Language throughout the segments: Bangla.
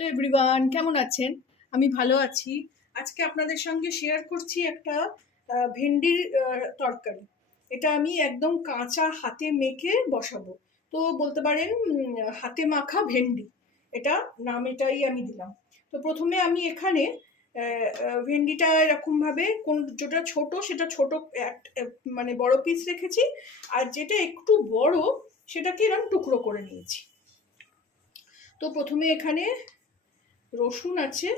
হ্যালো এভরিওয়ান, কেমন আছেন? আমি ভালো আছি। আজকে আপনাদের সঙ্গে শেয়ার করছি একটা ভেন্ডির তরকারি। এটা আমি একদম কাঁচা হাতে মেখে বসাবো। তো বলতে পারেন হাতে মাখা ভেন্ডি। এটা নাম এটাই আমি দিলাম। তো প্রথমে আমি এখানে ভেন্ডিটা এরকমভাবে যেটা ছোট সেটা ছোট মানে বড় পিস রেখেছি, আর যেটা একটু বড় সেটাকে এরকম টুকরো করে নিয়েছি। তো প্রথমে এখানে রসুন আছে,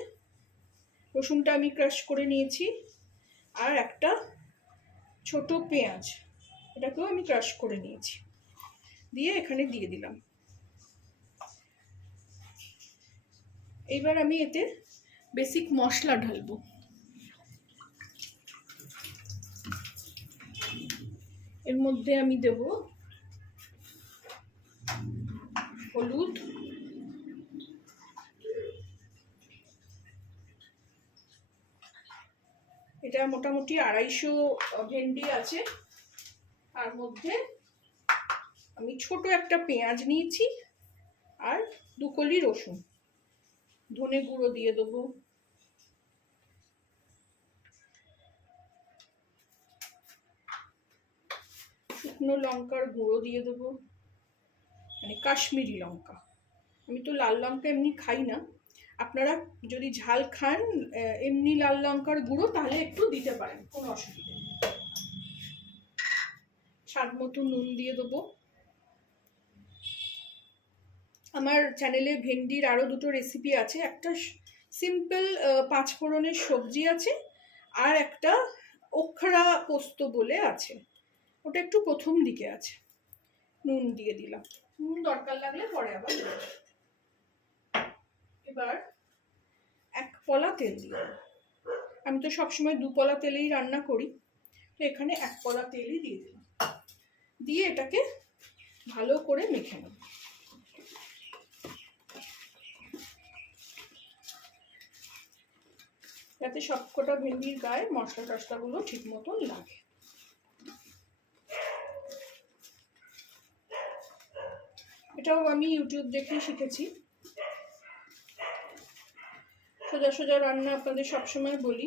রসুনটা আমি ক্রাশ করে নিয়েছি, আর একটা ছোট পেঁয়াজ, এটাকেও আমি ক্রাশ করে নিয়েছি, দিয়ে এখানে দিয়ে দিলাম। এইবার আমি এতে বেসিক মশলা ঢালবো। এর মধ্যে আমি দেব হলুদ, এটা মোটামুটি 250 ভেন্ডি আছে, তার মধ্যে আমি ছোট একটা পেঁয়াজ নিয়েছি আর 2 কলি রসুন। ধনে গুঁড়ো দিয়ে দেবো, শুকনো লঙ্কার গুঁড়ো দিয়ে দেবো, মানে কাশ্মীরি লঙ্কা। আমি তো লাল লঙ্কা এমনি খাই না, আপনারা যদি ঝাল খান এমনি লাল লঙ্কার গুঁড়ো তাহলে একটু দিতে পারেন, কোনো অসুবিধা নেই। স্বাদ মতো নুন দিয়ে দেবো। আমার চ্যানেলে ভেন্ডির আরও 2টো রেসিপি আছে, একটা সিম্পল 5 ফোড়নের সবজি আছে, আর একটা ওখরা পোস্ত বলে আছে, ওটা একটু প্রথম দিকে আছে। নুন দিয়ে দিলাম, নুন দরকার লাগলে পরে আবার। এবার 1 পলা তেল দিয়ে, আমি তো সবসময় 2 পলা তেলেই রান্না করি, তো এখানে 1 পলা তেলই দিয়ে দিলাম, দিয়ে এটাকে ভালো করে মেখে নেব। যাতে সবকটা ভেন্ডির গায়ে মশলা টশলাগুলো ঠিক মতন লাগে। এটাও আমি ইউটিউব দেখেই শিখেছি। সোজা সোজা রান্না আপনাদের সবসময় বলি,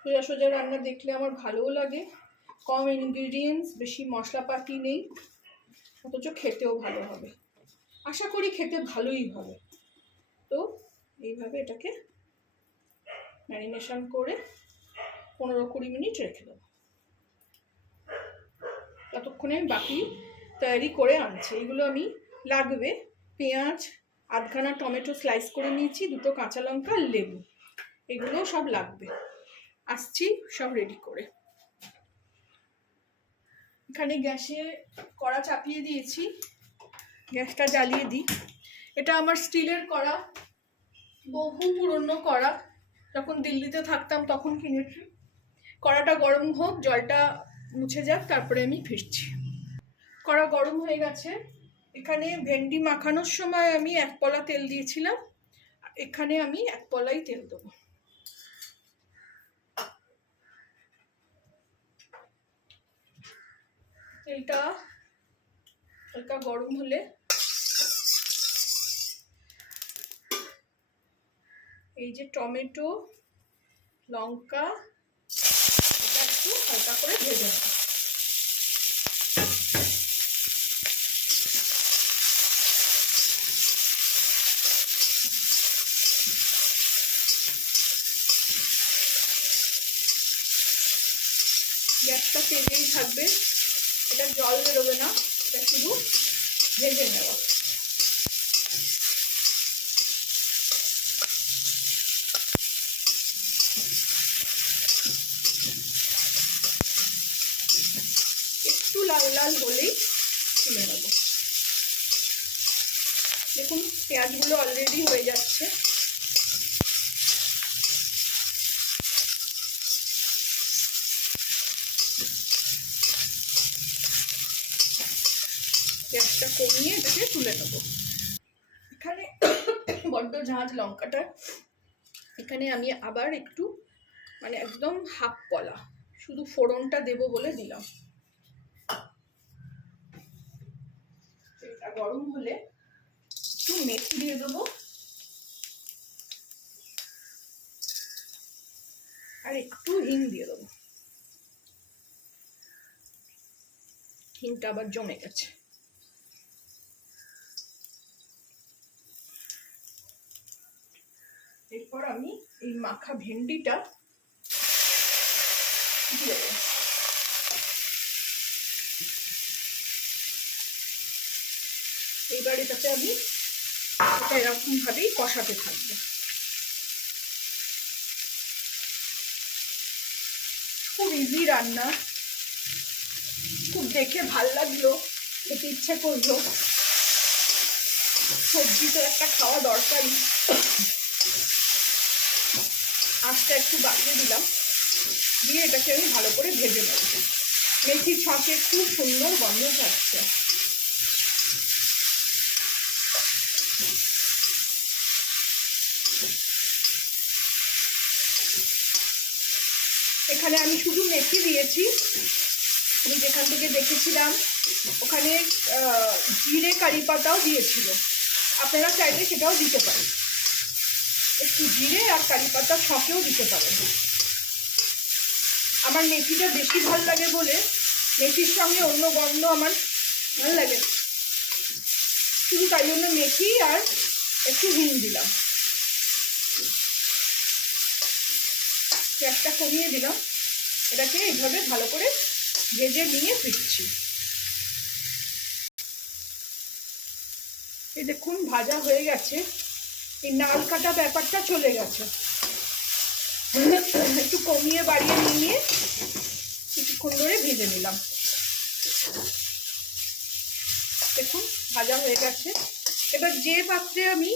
সোজা সোজা রান্না দেখলে আমার ভালোও লাগে, কম ইনগ্রিডিয়েন্টস, বেশি মশলাপাতি নেই, অথচ খেতেও ভালো হবে। আশা করি খেতে ভালোই হবে। তো এইভাবে এটাকে ম্যারিনেশন করে 15-20 মিনিট রেখে দেবো। ততক্ষণে আমি বাকি তৈরি করে আনছি। এগুলো আমি লাগবে পেঁয়াজ, 8খানা টমেটো স্লাইস করে নিয়েছি, 2টো কাঁচা লঙ্কা আর লেবু, এগুলো সব লাগবে। আসছি সব রেডি করে। এখানে গ্যাসে কড়া চাপিয়ে দিয়েছি, গ্যাসটা জ্বালিয়ে দিই। এটা আমার স্টিলের কড়া, বহু পুরনো কড়া, যখন দিল্লিতে থাকতাম তখন কিনেছি। কড়াটা গরম হোক, জলটা মুছে যাক, তারপরে আমি ফিরছি। কড়া গরম হয়ে গেছে। এখানে ভেন্ডি মাখানোর সময় আমি 1 পলা তেল দিয়েছিলাম, এখানে আমি 1 পলাই তেল দেবো। তেলটা হালকা গরম হলে এই যে টমেটো, লঙ্কা, এটা একটু হালকা করে ভেজে নেব। গ্যাসটা তেজেই থাকবে, এটা জল বেরোবে না, এটা শুধু ভেজে নেওয়া। একটু লাল লাল হলেই তুলে নেব। দেখুন পেঁয়াজগুলো অলরেডি হয়ে যাচ্ছে। গ্যাসটা কমিয়ে এটাকে তুলে নেব। এখানে বড্ড ঝাঁঝ লঙ্কাটা, এখানে আমি আবার একটু মানে একদম 1/2 পলা শুধু ফোড়নটা দেব বলে দিলাম। এটা গরম হলে একটু মেথি দিয়ে দেবো, আর একটু হিং দিয়ে দেবো, হিংটা আবার জমে গেছে। এরপর আমি এই মাখা ভেন্ডিটা দিয়ে দেবো। এইবার এটাতে আমি এটা এরকম ভাবেই কষাতে থাকবো। খুব ইজি রান্না, খুব দেখে ভাল লাগলো, খেতে ইচ্ছে করলো। সবজি তো একটা খাওয়া দরকারই। আঁচটা একটু বাড়িয়ে দিলাম, দিয়ে এটাকে আমি ভালো করে ভেজে নেব। মেথি ছাঁচে খুব সুন্দর গন্ধ থাকছে। এখানে আমি শুধু মেথি দিয়েছি, আমি যেখান থেকে দেখেছিলাম ওখানে জিরে কারি পাতাও দিয়েছিল, আপনারা চাইলে সেটাও দিতে পারেন। একটু জিরে আর কারি পাতা ছকেও দিতে পারেন। আমার মেথিটা বেশি ভাল লাগে বলে মেথির সঙ্গে অন্য গন্ধ আমার ভাল লাগে, শুধু তাই জন্য মেথি আর একটু হিং দিলাম। গ্যাসটা কমিয়ে দিলাম, এটাকে এইভাবে ভালো করে ভেজে নিয়ে ফিরছি। এই দেখুন ভাজা হয়ে গেছে, এই নাল কাটা ব্যাপারটা চলে গেছে। একটু কমিয়ে বাড়িয়ে নিয়ে কিছুক্ষণ ধরে ভেজে নিলাম। দেখুন ভাজা হয়ে গেছে। এবার যে পাত্রে আমি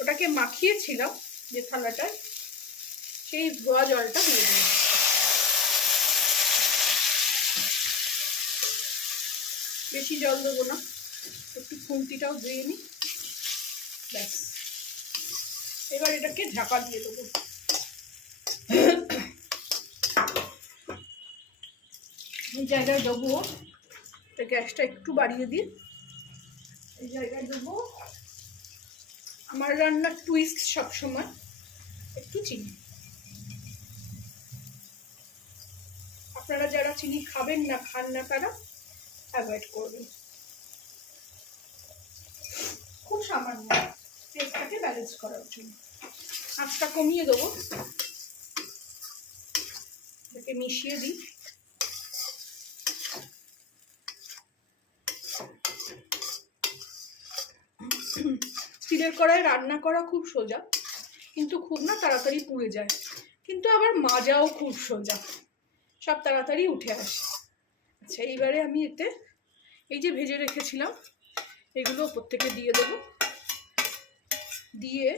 ওটাকে মাখিয়েছিলাম, যে থালাটায়, সেই ধোয়া জলটা দিয়ে দিলাম। বেশি জল দেবো না, একটু খুন্তিটাও ধুয়ে নিই, ব্যাস। এবার এটাকে ঢাকা দিয়ে দেবো। এই জায়গায় দেবো, গ্যাসটা একটু বাড়িয়ে দিই। এই জায়গায় দেবো আমার রান্নার টুইস্ট সবসময় একটু চিনি। আপনারা যারা চিনি খাবেন না, খান না, তারা অ্যাভয়েড করবেন। খুব সামান্য, টেস্টটাকে ব্যালেন্স করার জন্য। আঁচটা কমিয়ে দেবো, এটাকে মিশিয়ে দিই। স্টিলের কড়াই রান্না করা খুব সোজা, কিন্তু খুব না তাড়াতাড়ি পুড়ে যায়, কিন্তু আবার মাজাও খুব সোজা, সব তাড়াতাড়ি উঠে আসে। আচ্ছা, এইবারে আমি এতে এই যে ভেজে রেখেছিলাম এগুলো ওপর থেকে দিয়ে দেবো, দিয়ে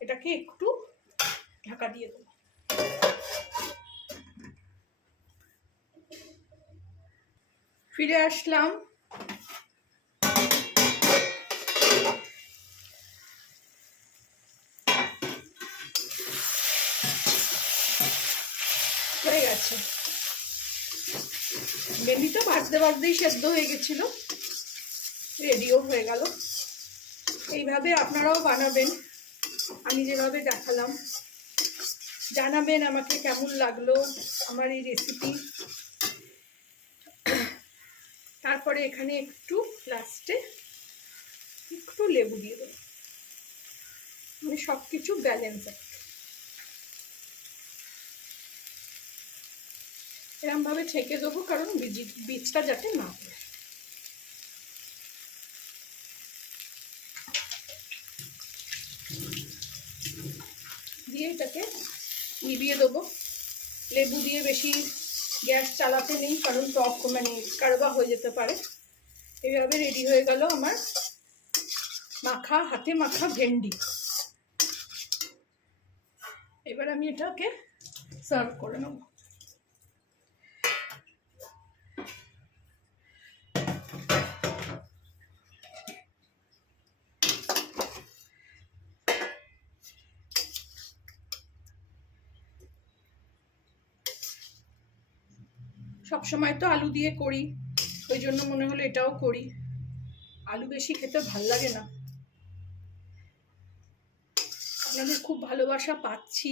এটাকে একটু ঢাকা দিয়ে দেবো। ফিরে আসলাম। হয়ে গেছে, ভেন্ডিটা ভাজতে ভাজতেই সেদ্ধ হয়ে গেছিল, রেডিও হয়ে গেল। এইভাবে আপনারাও বানাবেন, আমি যেভাবে দেখালাম। জানাবেন আমাকে কেমন লাগলো আমার এই রেসিপি। তারপরে এখানে একটু লাস্টে একটু লেবু দিয়ে দেবো, মানে সব কিছু ব্যালেন্স আছে। এরকম ভাবে ছেঁকে দেবো, কারণ বীজটা যাতে না পড়ে। দিয়ে এটাকে নিভিয়ে দেবো। লেবু দিয়ে বেশি গ্যাস চালাতে নেই, কারণ টক মানে কারবা হয়ে যেতে পারে। এইভাবে রেডি হয়ে গেল আমার মাখা, হাতে মাখা ভেন্ডি। এবার আমি এটাকে সার্ভ করে নেব। সবসময় তো আলু দিয়ে করি, ওই জন্য মনে হলো এটাও করি। আলু বেশি খেতে ভাল লাগে না। আপনাদের খুব ভালোবাসা পাচ্ছি,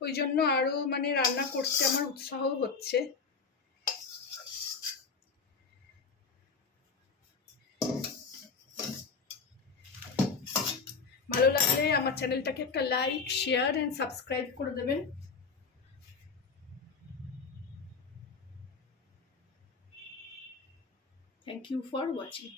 ওই জন্য আরও মানে রান্না করতে আমার উৎসাহ হচ্ছে। ভালো লাগলে আমার চ্যানেলটাকে একটা লাইক, শেয়ার অ্যান্ড সাবস্ক্রাইব করে দেবেন। Thank you for watching.